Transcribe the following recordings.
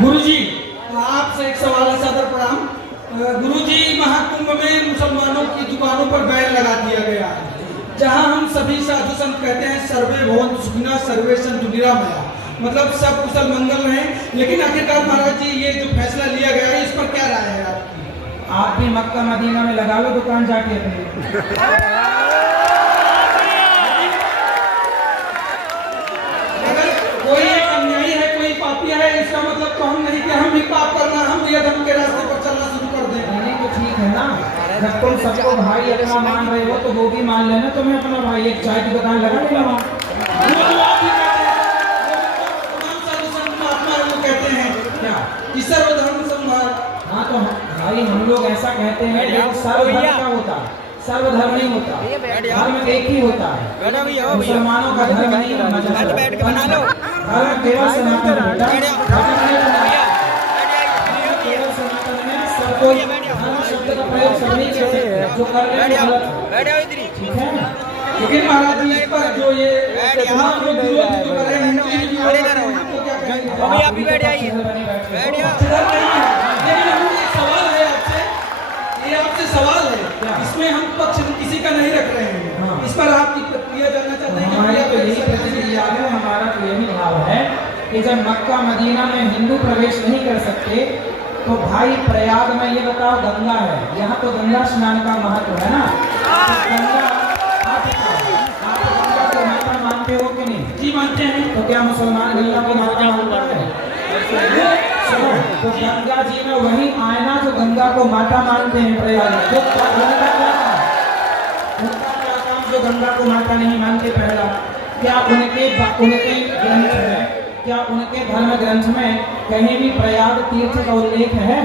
गुरुजी, आपसे एक सवाल है, सादर प्रणाम। गुरुजी, महाकुंभ में मुसलमानों की दुकानों पर बैन लगा दिया गया है, जहां हम सभी साधु संत कहते हैं सर्वे भवन्तु सुखिनः सर्वे सन्तु निरामया, मतलब सब कुशल मंगल रहें। लेकिन आखिरकार महाराज जी, ये जो फैसला लिया गया है, इस पर क्या राय है आपकी? आप भी मक्का मदीना में लगा लो दुकान जाके अपनी। अगर कोई अन्यायी है, कोई पापी है, इसका मतलब तो हम नहीं कि हम भी पाप करना, हम भी अधर्म के रास्ते पर चलना शुरू कर दें। नहीं तो ठीक है ना, जब तुम सबको भाई अपना मान रहे हो तो वो भी मान लेना तुम्हें अपना भाई। एक चाय की दुकान लगा लेना वहाँ। तमाम साधु संत महात्मा लोग कहते हैं क्या कि सर्वधर्म समभाव। हाँ तो भाई हम लोग ऐसा कहते हैं, लेकिन सर्वधर्म क्या होता है? सर्वधर्म नहीं होता, धर्म एक ही होता है। मुसलमानों का धर्म नहीं है, धर्म केवल सनातन बेटा, केवल सनातन में सबको धर्म शब्द का प्रयोग सब नहीं कर सकते, जो कर रहे हैं गलत है। ठीक है, लेकिन महाराज जी, इस पर जो ये तमाम लोग विरोध जो कर रहे हैं, तो क्या कहेंगे? अभी आप ही बैठ जाइए, बैठ जाओ। लेकिन हम एक सवाल है आपसे, ये आपसे सवाल है, इसमें हम पक्ष किसी का नहीं रख रहे हैं। हाँ। इस पर आपकी प्रतिक्रिया जानना चाहते हैं। हमारी तो यही प्रतिक्रिया है, हमारा तो यही भाव है कि जब मक्का मदीना में हिंदू प्रवेश नहीं कर सकते तो भाई प्रयाग में ये बताओ गंगा है, यहाँ तो गंगा स्नान का महत्व है ना। तो गंगा आप गंगा को माता मानते हो कि नहीं? जी मानते हैं। तो क्या मुसलमान गंगा को माता मानता है? सुनो, तो गंगा जी में वही आयना जो गंगा को माता मानते हैं प्रयाग में, तो उनका क्या काम जो गंगा को माता नहीं मानते? पहला, क्या उनके ग्रंथ में, क्या उनके धर्म ग्रंथ में कहीं भी प्रयाग तीर्थ का उल्लेख है?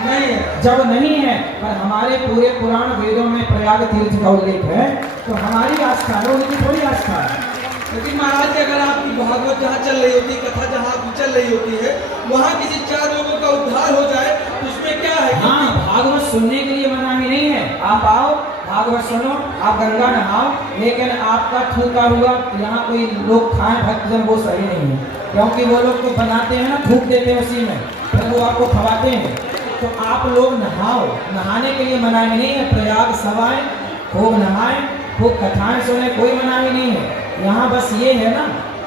नहीं। जब नहीं है, पर हमारे पूरे पुराण वेदों में प्रयाग तीर्थ का उल्लेख है, तो हमारी आस्था है, उनकी थोड़ी आस्था है। लेकिन महाराज जी, अगर आपकी भागवत जहाँ चल रही होती है, कथा जहाँ आपकी चल रही होती है, वहाँ किसी 4 लोगों का उद्धार हो जाए तो उसमें क्या है? हाँ, भागवत सुनने के लिए मनाही नहीं है। आप आओ, भागवत सुनो, आप गंगा नहाओ, लेकिन आपका थूका हुआ यहाँ कोई लोग खाएं भक्तजन, वो सही नहीं है, क्योंकि वो लोग तो बनाते हैं ना, थूक देते हैं उसी में, फिर वो आपको खवाते हैं। तो आप लोग नहाओ, नहाने के लिए मनाही नहीं है। प्रयाग सवाएं, खूब नहाएं, खूब कथाएं सुने, कोई मनाही नहीं है। यहाँ बस ये है ना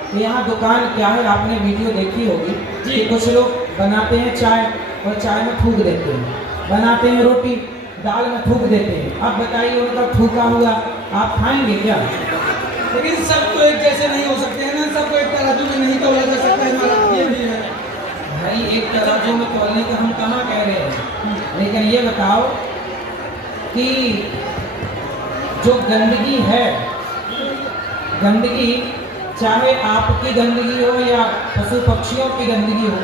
कि यहाँ दुकान क्या है, आपने वीडियो देखी होगी कि कुछ लोग बनाते हैं चाय और चाय में थूक देते हैं, बनाते हैं रोटी, दाल में थूक देते हैं। अब बताइए, उनका थूका हुआ आप खाएंगे क्या? लेकिन सब तो एक जैसे नहीं हो सकते हैं ना, सबको एक तराजू में नहीं तोला जा सकता है, महाराज ये भी है। भाई एक तराजू में तोलने को हम कहाँ कह रहे हैं, लेकिन ये बताओ कि जो गंदगी है, गंदगी चाहे आपकी गंदगी हो या पशु पक्षियों की गंदगी हो,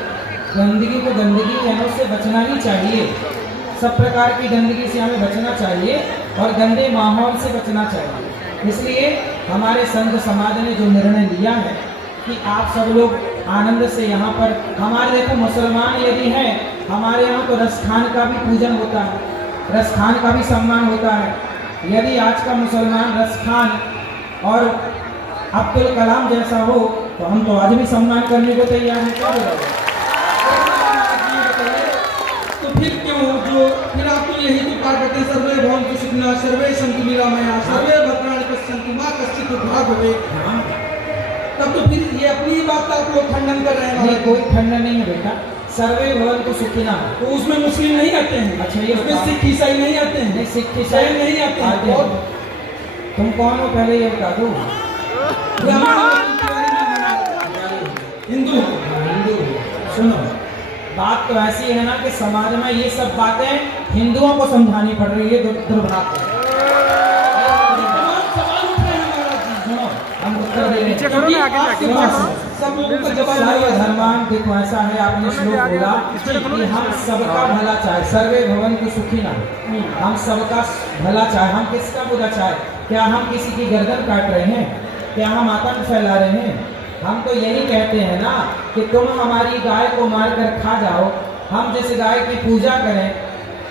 गंदगी तो गंदगी है, उससे बचना ही चाहिए। सब प्रकार की गंदगी से हमें बचना चाहिए और गंदे माहौल से बचना चाहिए। इसलिए हमारे संत समाज ने जो निर्णय लिया है कि आप सब लोग आनंद से यहाँ पर, हमारे देखो मुसलमान यदि हैं, हमारे यहाँ तो रसखान का भी पूजन होता है, रसखान का भी सम्मान होता है। यदि आज का मुसलमान रसखान और अब्दुल कलाम जैसा हो तो हम तो आज भी सम्मान करने को तैयार हैं। क्या बोलोगे? तो फिर क्यों जो फिर आप तो यही तो पाठ करते हैं, सर्वे भवन्तु सुखिनः सर्वे सन्तु निरामया सर्वे भद्राणि पश्यन्तु मा कश्चित् दुर्भाग् भवेत्। तब तो फिर ये अपनी बात का आप लोग खंडन कर रहे हैं। नहीं, कोई खंडन नहीं है बेटा, सर्वे भवन्तु सुखिनः। तो उसमें मुस्लिम नहीं आते हैं? अच्छा, ये उसमें सिख ईसाई नहीं आते हैं? नहीं, सिख ईसाई नहीं आते हैं। और तुम कौन हो पहले ये बता दो। हिंदू। हिंदू। सुनो, बात तो ऐसी है ना कि समाज में ये सब बातें हिंदुओं को समझानी पड़ रही है, दुर्भाग्य। सुनो, हम उत्तर दे रहे हैं। सब लोगों का जवाब सर्वधर्मान्, देखो ऐसा है, आपने श्लोक बोला कि हम सबका भला चाहे, सर्वे भवन्तु सुखिनः, हम सबका भला चाहे। हम किसका बुरा चाहे? क्या हम किसी की गर्दन काट रहे हैं? क्या हम आतंक फैला रहे हैं? हम तो यही कहते हैं ना कि तुम हमारी गाय को मार कर खा जाओ, हम जैसे गाय की पूजा करें,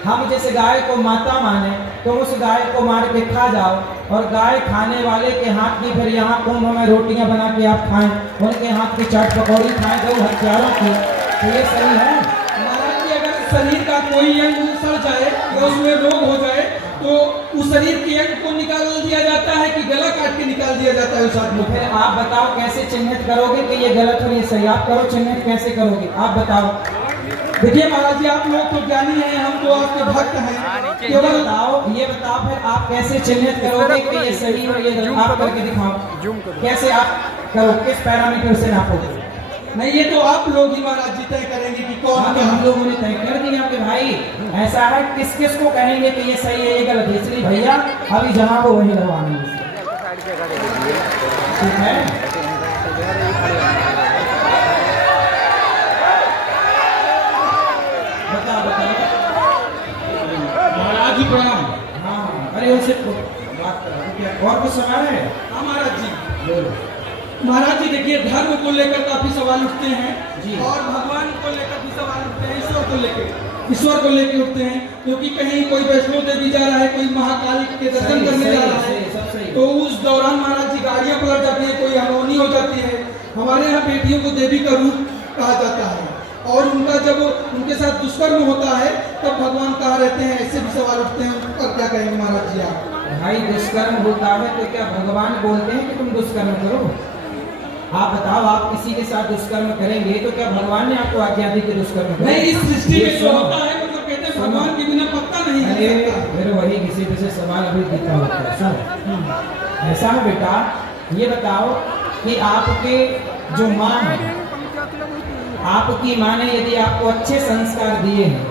हम जैसे गाय को माता माने, तो तो उस गाय को मार के खा जाओ, और गाय खाने वाले के हाथ की फिर यहाँ कुंभ में रोटियां बना के आप खाएं, उनके हाथ की चाट पकौड़ी खाएं, दो हथियारों की, तो ये सही है? महाराज जी, अगर शरीर का कोई अंग सड़ जाए या उसमें रोग हो जाए तो उस शरीर के अंग को निकाल दिया जाता है कि गला काट के निकाल दिया जाता है उस आदमी को? फिर आप बताओ कैसे चिन्हित करोगे कि ये गलत और ये सही? आप करो चिन्हित, कैसे करोगे आप बताओ? देखिए महाराज जी, आप लोग तो ज्ञानी हैं, हम तो आपके भक्त हैं। केवल ये बताओ फिर आप कैसे चिन्हित करोगे कि ये सही और ये गलत? आप करके दिखाओ, कैसे आप करो, किस पैरामीटर से नापोगे? नहीं, ये तो आप लोग ही महाराज जी तय करेंगे कि कौन हाँ, तो हम लोगों ने तय कर दिया कि भाई ऐसा है, किस किस को कहेंगे कि ये सही है ये गलत है, इसलिए भैया अभी जहाँ को वही लगवाएंगे, ठीक है? बताओ बताओ। महाराज जी प्रणाम। हाँ, अरे उनसे बात करो, क्या और कुछ सवाल है? हाँ महाराज जी। बोलो। महाराज जी देखिए, धर्म को लेकर काफी सवाल उठते हैं जी। और भगवान को लेकर भी सवाल उठते हैं, ईश्वर को लेकर उठते हैं, क्योंकि कहीं कोई वैष्णो देवी जा रहा है, कोई महाकाली के दर्शन करने जा रहा है, तो उस दौरान महाराज जी गाड़ियां पलट जाती है, कोई अनहोनी हो जाती है। हमारे यहाँ बेटियों को देवी का रूप कहा जाता है, और उनका जब उनके साथ दुष्कर्म होता है तब भगवान कहाँ रहते हैं, ऐसे भी सवाल उठते हैं, उन पर क्या कहेंगे महाराज जी आप? भाई दुष्कर्म होता है तो क्या भगवान बोलते हैं कि तुम दुष्कर्म करो? आप बताओ, आप किसी के साथ दुष्कर्म करेंगे तो क्या भगवान ने आपको आज्ञा दी कि दुष्कर्म करो? नहीं, इस सृष्टि में जो होता है, मतलब कहते हैं भगवान के बिना पत्ता नहीं अरे हिल सकता। फिर वही किसी पे से सवाल अभी दिखा होता है सर। ऐसा है बेटा, ये बताओ कि आपके जो माँ है, आपकी माँ ने यदि आपको अच्छे संस्कार दिए हैं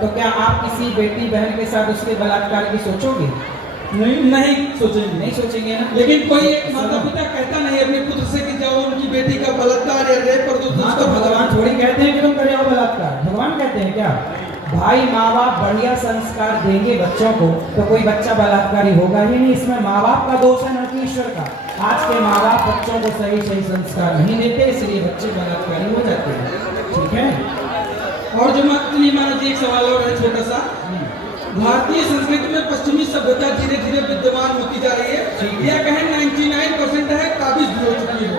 तो क्या आप किसी बेटी बहन के साथ उसके बलात्कार की सोचोगे? नहीं सोचेंगे। नहीं सोचेंगे ना। लेकिन कोई एक माता पिता कहता नहीं अपने पुत्र से कि जाओ उनकी बेटी का बलात्कार या रेप कर दो, हाँ, तो भगवान थोड़ी कहते हैं कि तुम करे आओ बलात्कार, भगवान कहते हैं क्या? भाई माँ बाप बढ़िया संस्कार देंगे बच्चों को तो कोई बच्चा बलात्कारी होगा ही नहीं। इसमें माँ बाप का दोष है, न कि ईश्वर का। आज के माँ बाप बच्चों को सही सही संस्कार नहीं देते, इसलिए बच्चे बलात्कारी हो जाते हैं, ठीक है? और जो महाराज जी एक सवाल और है छोटा सा। भारतीय संस्कृति में पश्चिमी सभ्यता धीरे धीरे विद्यमान होती जा रही है, या कहें 99% है, काबिज भी हो चुकी है,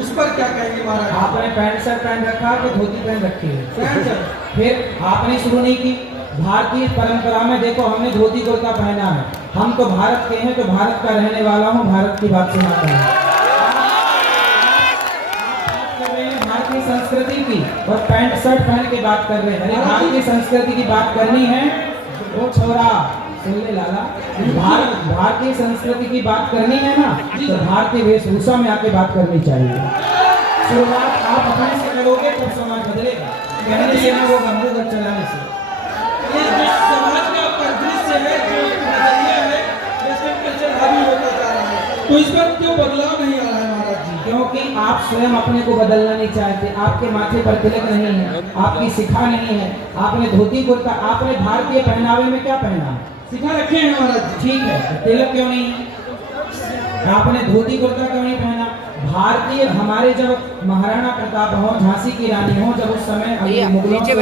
उस पर क्या कहेंगे महाराज? आपने पैंट शर्ट पहन रखा कि धोती पहन रखी है? Pant shirt. फिर आपने शुरू नहीं की। भारतीय परंपरा में देखो, हमने धोती कुर्ता पहना है, हम तो भारत के हैं, तो भारत का रहने वाला हूँ, भारत की बात सुनाता हूँ। भारतीय संस्कृति की और पैंट शर्ट पहन के बात कर रहे हैं। अरे भारतीय संस्कृति की बात करनी है, वो छोरा सुन ले लाला, भारतीय संस्कृति की बात करनी है ना, तो भारतीय वेशभूषा में आके बात करनी चाहिए। शुरुआत आप अपने से करोगे तब समाज बदलेगा, कहने से ना वो गंभीर चलाने से। ये जो समाज का परिदृश्य है, जो एक नजरिया है, वेस्टर्न कल्चर हावी होता जा रहा है, तो इस पर क्यों बदलाव नहीं आ रहा है महाराज जी? क्योंकि आप स्वयं अपने को बदलना नहीं चाहते, आपके माथे पर तिलक नहीं है, आपकी शिखा नहीं है, आपने धोती कुर्ता, आपने भारतीय पहनावे में क्या पहना? सिखा रखे हैं महाराज जी। ठीक है, तो तिलक क्यों नहीं है? आपने धोती कुर्ता क्यों नहीं पहना? भारतीय हमारे जब महाराणा प्रताप हो, झांसी की रानी हो, जब उस समय मुगलों से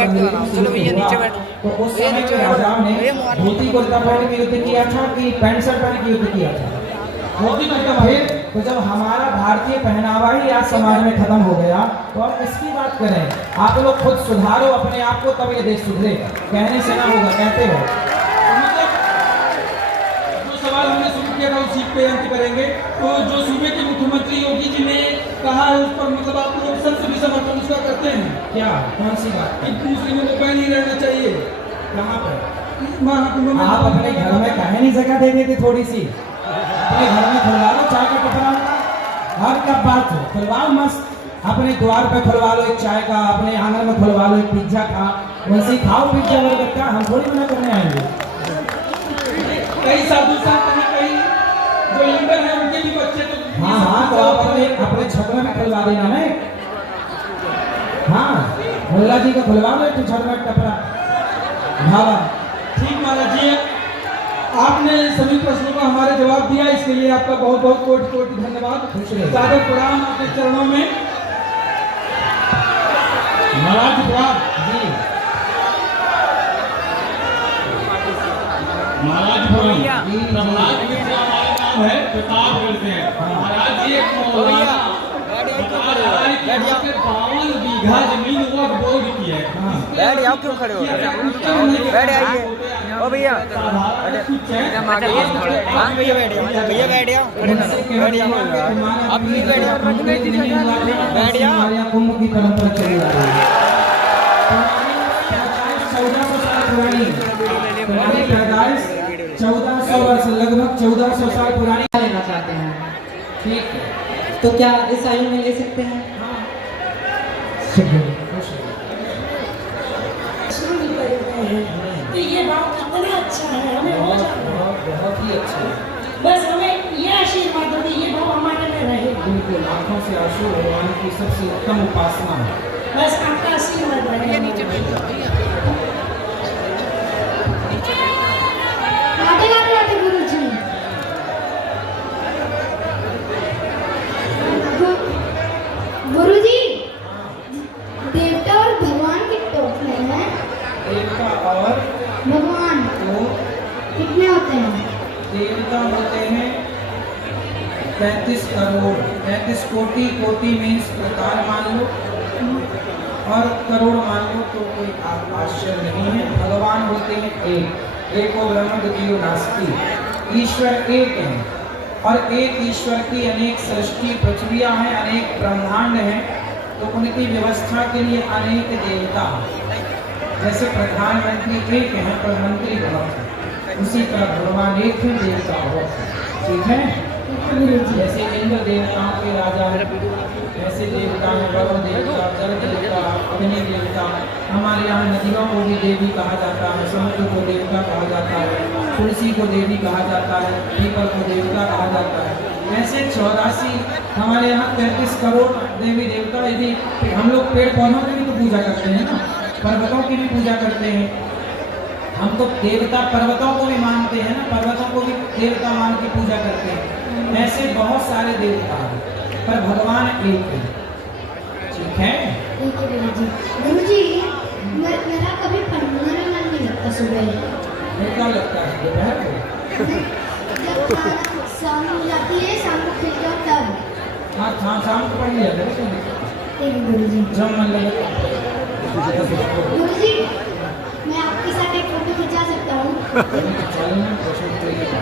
तो उस समय के राजाओं ने धोती कुर्ता पहन के युद्ध किया था कि पैंट शर्ट पहन के युद्ध किया था? धोती कुर्ता। फिर तो जब हमारा भारतीय पहनावा ही आज समाज में खत्म हो गया तो अब इसकी बात करें? आप लोग खुद सुधारो अपने आप को, तब ये देश सुधरेगा, कहने से ना होगा, कहते हो। सवाल हमने शुरू किया था उसी पे अंत करेंगे। तो जो सूबे के मुख्यमंत्री योगी जी ने कहा है उस पर मतलब आप लोग सबसे भी समर्थन उसका करते हैं क्या? कौन सी बात? कि मुस्लिमों को बैन ही रहना चाहिए। कहाँ पर? आप अपने घर में कहे नहीं जगह दे देते थोड़ी सी? अपने घर में खुलवा लो चाय का टपरा, हर कब बात हो खुलवाओ, मस्त अपने द्वार पे खुलवा लो एक चाय का, अपने आंगन में खुलवा लो एक पिज्जा का, वैसे ही खाओ पिज्जा बर्गर का, हम थोड़ी मना करने आएंगे। कई साधु संत हैं, कई जो लीडर हैं उनके भी बच्चे तो हाँ, तो आप अपने छपरा में खुलवा देना है। हाँ, मुल्ला जी का खुलवा लो एक छपरा टपरा। हाँ ठीक महाराज जी, आपने सभी प्रश्नों का हमारे जवाब दिया, इसके लिए आपका बहुत बहुत कोटि कोटि धन्यवाद। सादर प्रणाम आपके चरणों में महाराज। जी महाराजपुरम समाज में से हमारा नाम है प्रतापगढ़ से है। महाराज जी एक मौलाना के 52 बीघा जमीन वक्फ बोर्ड की है। बैठ जाओ, क्यों खड़े हो? बैठ जाइए। ओ भैया हाँ भैया बैठ जाओ, भैया बैठ जाओ, खड़े ना बैठ जाओ, आप भी बैठ जाओ, बैठ जाओ। कुंभ की परंपरा चली आ रही है। 1400 साल पुरानी पैदाइश, 1400 वर्ष, लगभग 1400 साल पुरानी लेना चाहते हैं। ठीक है, तो क्या इस आयु में ले सकते हैं? तो ये बात कितना अच्छा है, हमें हो जाता है। बहुत ही अच्छा है। बस हमें ये आशीर्वाद दो कि ये भाव हमारे में रहे। बिल्कुल, आंखों से आंसू भगवान की सबसे उत्तम उपासना है। बस आपका आशीर्वाद रहे। राधे राधे राधे गुरुजी। गुरुजी, देवता और भगवान कितने होते हैं? देवता और भगवान तो कितने होते हैं? देवता होते हैं 35 करोड़, 35 कोटि। कोटि मीन्स प्रकार मान लो, और करोड़ मान लो तो कोई आश्चर्य नहीं है। भगवान होते हैं एको ब्रह्म द्वितीयो नास्ति। ईश्वर एक है, और एक ईश्वर की अनेक सृष्टि पृथ्वियाँ हैं, अनेक ब्रह्मांड हैं, तो उनकी व्यवस्था के लिए अनेक देवता हैं। जैसे प्रधानमंत्री एक हैं पर मंत्री बहुत हैं, उसी तरह भगवान एक हैं, देवता बहुत हैं। ठीक है, जैसे इंद्र देवताओं के राजा हैं, ऐसे देवता हैं वरुण देवता, जल देवता, अग्नि देवता। हमारे यहाँ नदियों को भी देवी कहा जाता है, समुद्र को देवता कहा जाता है, तुलसी को देवी कहा जाता है, पीपल को देवता कहा जाता है। ऐसे 84 हमारे यहाँ 33 करोड़ देवी देवता। यदि हम लोग पेड़ पौधों की भी तो पूजा करते हैं ना, पर्वतों की भी पूजा करते हैं। हम तो देवता पर्वतों को भी मानते हैं ना, पर्वतों को भी देवता मान की पूजा करते हैं। ऐसे बहुत सारे देवता हैं, पर भगवान एक है। ठीक है, ठीक है गुरुजी। गुरुजी, मेरा कभी पढ़ने में मन नहीं लगता सुबह। क्या लगता है दोपहर को? जब शाम हो जाती है, शाम को खेल जाओ तब। हाँ, शाम को पढ़ लिया करो। ठीक है गुरुजी। जब मन लगे गुरुजी, मैं आपके साथ एक फोटो खिंचा सकता हूँ? चलो।